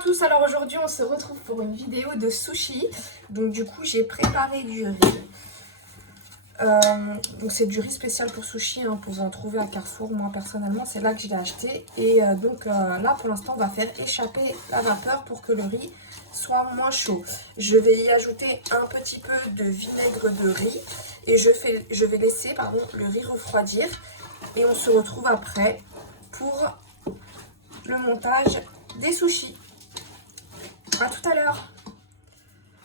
tous, alors aujourd'hui on se retrouve pour une vidéo de sushi. Donc du coup j'ai préparé du riz. Donc c'est du riz spécial pour sushi, hein, pour en trouver à Carrefour. Moi personnellement c'est là que je l'ai acheté. Et là pour l'instant on va faire échapper la vapeur pour que le riz soit moins chaud. Je vais y ajouter un petit peu de vinaigre de riz. Et je vais laisser le riz refroidir. Et on se retrouve après pour le montage des sushis. À tout à l'heure.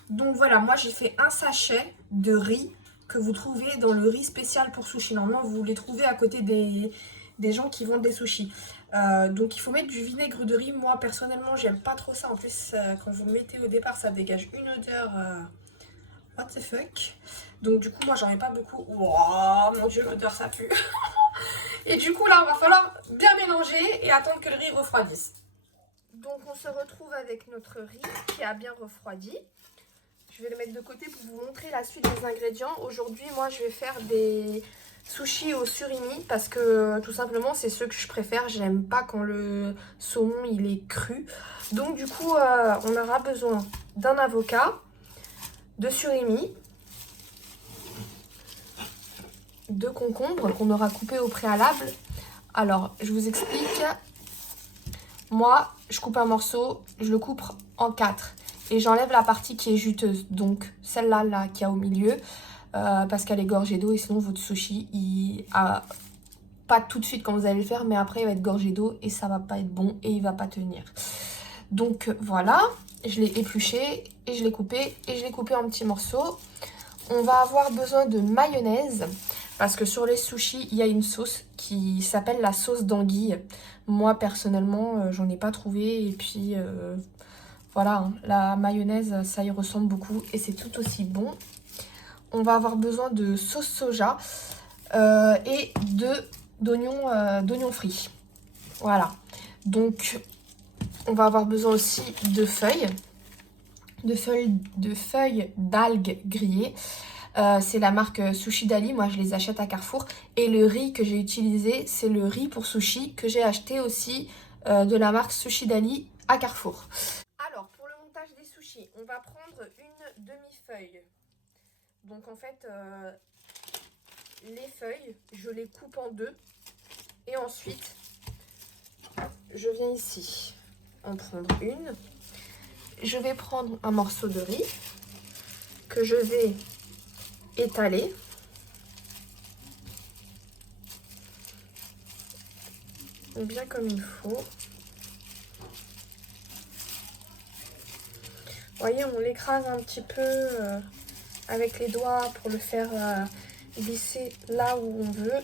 Donc voilà, moi j'ai fait un sachet de riz que vous trouvez dans le riz spécial pour sushi. Normalement, vous les trouvez à côté des gens qui vendent des sushis. Donc il faut mettre du vinaigre de riz. Moi personnellement, j'aime pas trop ça. En plus, quand vous le mettez au départ, ça dégage une odeur. What the fuck. Donc du coup, moi j'en ai pas beaucoup. Oh mon dieu, l'odeur ça pue. Et du coup là, il va falloir bien mélanger et attendre que le riz refroidisse. Donc on se retrouve avec notre riz qui a bien refroidi. Je vais le mettre de côté pour vous montrer la suite des ingrédients. Aujourd'hui, moi, je vais faire des sushis au surimi parce que tout simplement, c'est ceux que je préfère. J'aime pas quand le saumon il est cru. Donc du coup, on aura besoin d'un avocat, de surimi, de concombres qu'on aura coupé au préalable. Alors, je vous explique. Moi, je coupe un morceau, je le coupe en 4 et j'enlève la partie qui est juteuse, donc celle-là là, qu'il y a au milieu, parce qu'elle est gorgée d'eau et sinon votre sushi, pas tout de suite quand vous allez le faire, mais après il va être gorgé d'eau et ça va pas être bon et il va pas tenir. Donc voilà, je l'ai épluché et je l'ai coupé en petits morceaux. On va avoir besoin de mayonnaise parce que sur les sushis, il y a une sauce qui s'appelle la sauce d'anguille. Moi, personnellement, j'en ai pas trouvé. Et puis, voilà, hein, la mayonnaise, ça y ressemble beaucoup et c'est tout aussi bon. On va avoir besoin de sauce soja et d'oignons frits. Voilà. Donc, on va avoir besoin aussi de feuilles d'algues grillées. C'est la marque Sushi Dali, moi je les achète à Carrefour. Et le riz que j'ai utilisé, c'est le riz pour sushi que j'ai acheté aussi de la marque Sushi Dali à Carrefour. Alors pour le montage des sushis, on va prendre une demi-feuille. Donc en fait, les feuilles, je les coupe en deux. Et ensuite, je viens ici en prendre une. Je vais prendre un morceau de riz que je vais étaler. Bien comme il faut. Vous voyez, on l'écrase un petit peu avec les doigts pour le faire glisser là où on veut.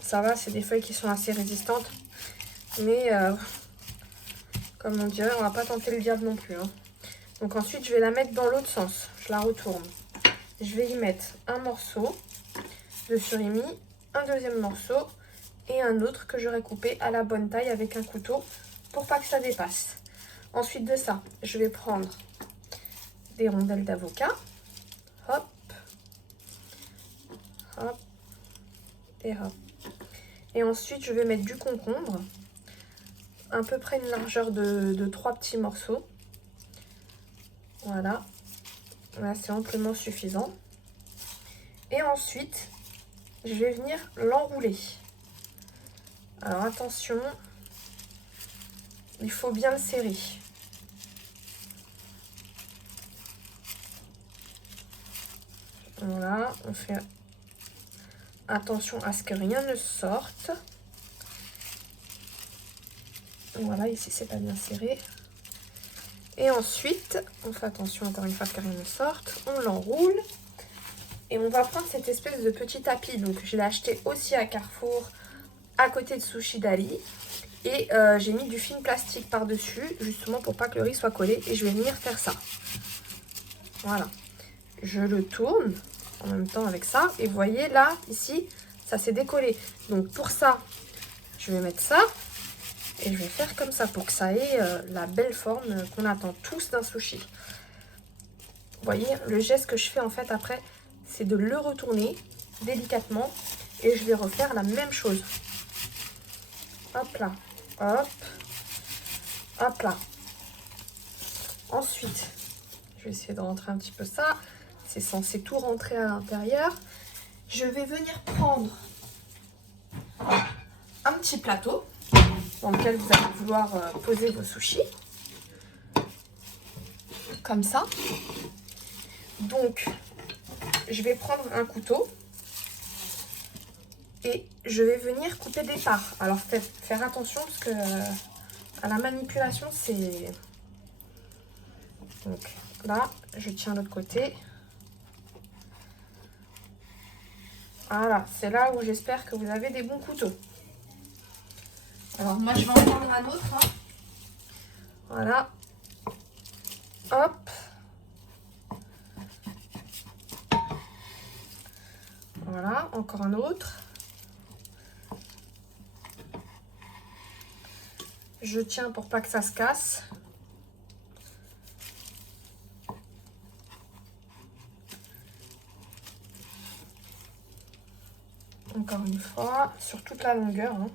Ça va, c'est des feuilles qui sont assez résistantes. Mais comme on dirait, on va pas tenter le diable non plus. Hein. Donc ensuite, je vais la mettre dans l'autre sens. Je la retourne. Je vais y mettre un morceau de surimi, un deuxième morceau et un autre que j'aurais coupé à la bonne taille avec un couteau pour pas que ça dépasse. Ensuite de ça, je vais prendre des rondelles d'avocat. Hop. Hop. Et hop. Et ensuite, je vais mettre du concombre. À peu près une largeur de 3 petits morceaux. Voilà. Là, c'est amplement suffisant. Et ensuite, je vais venir l'enrouler. Alors attention, il faut bien le serrer. Voilà, on fait attention à ce que rien ne sorte. Voilà, ici c'est pas bien serré. Et ensuite, on fait attention encore une fois que rien ne sorte. On l'enroule. Et on va prendre cette espèce de petit tapis. Donc je l'ai acheté aussi à Carrefour, à côté de Sushi Dali. Et j'ai mis du film plastique par-dessus, justement pour pas que le riz soit collé. Et je vais venir faire ça. Voilà. Je le tourne en même temps avec ça. Et vous voyez là, ici, ça s'est décollé. Donc pour ça, je vais mettre ça. Et je vais faire comme ça pour que ça ait la belle forme qu'on attend tous d'un sushi. Vous voyez, le geste que je fais en fait après, c'est de le retourner délicatement. Et je vais refaire la même chose. Hop là. Hop. Hop là. Ensuite, je vais essayer de rentrer un petit peu ça. C'est censé tout rentrer à l'intérieur. Je vais venir prendre un petit plateau dans lequel vous allez vouloir poser vos sushis. Comme ça. Donc, je vais prendre un couteau et je vais venir couper des parts. Alors, faire attention parce que à la manipulation, c'est... Donc, là, je tiens l'autre côté. Voilà, c'est là où j'espère que vous avez des bons couteaux. Alors, moi, je vais en prendre un autre. Hein. Voilà. Hop. Voilà, encore un autre. Je tiens pour pas que ça se casse. Encore une fois, sur toute la longueur. Hein.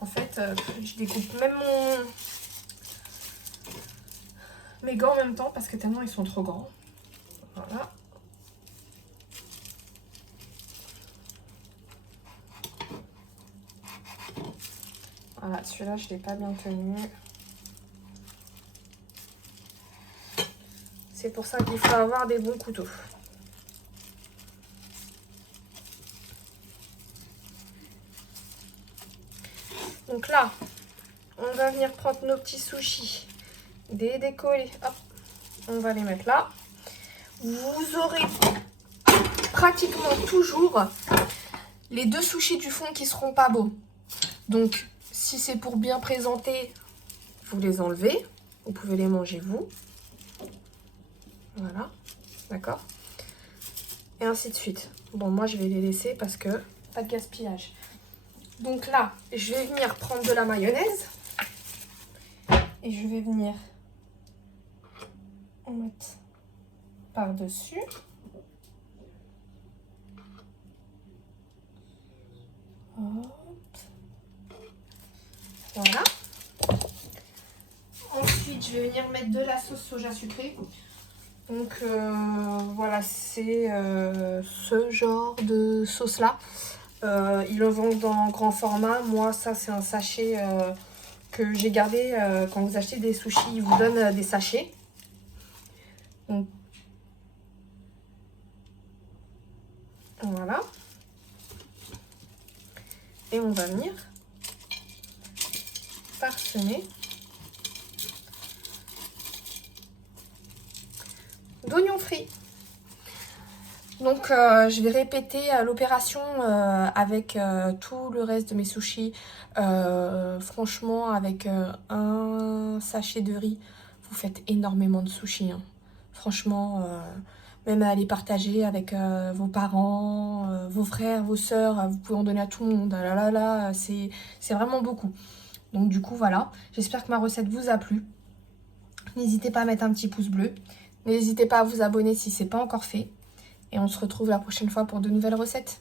En fait, je découpe même mes gants en même temps parce que tellement ils sont trop grands. Voilà. Voilà, celui-là, je ne l'ai pas bien tenu. C'est pour ça qu'il faut avoir des bons couteaux. Donc là, on va venir prendre nos petits sushis, des décollés. Hop, on va les mettre là. Vous aurez pratiquement toujours les deux sushis du fond qui seront pas beaux. Donc, si c'est pour bien présenter, vous les enlevez. Vous pouvez les manger vous. Voilà, d'accord. Et ainsi de suite. Bon, moi, je vais les laisser parce que pas de gaspillage. Donc là, je vais venir prendre de la mayonnaise. Et je vais venir en mettre par-dessus. Hop. Voilà. Ensuite, je vais venir mettre de la sauce soja sucrée. Donc voilà, c'est ce genre de sauce là. Ils le vendent en grand format. Moi, ça, c'est un sachet que j'ai gardé. Quand vous achetez des sushis, ils vous donnent des sachets. Donc, voilà. Et on va venir parsemer d'oignons frits. Donc je vais répéter l'opération avec tout le reste de mes sushis. Franchement, avec un sachet de riz, vous faites énormément de sushis. Hein. Franchement, même à les partager avec vos parents, vos frères, vos sœurs, vous pouvez en donner à tout le monde. Ah là là là, c'est vraiment beaucoup. Donc du coup, voilà. J'espère que ma recette vous a plu. N'hésitez pas à mettre un petit pouce bleu. N'hésitez pas à vous abonner si ce n'est pas encore fait. Et on se retrouve la prochaine fois pour de nouvelles recettes.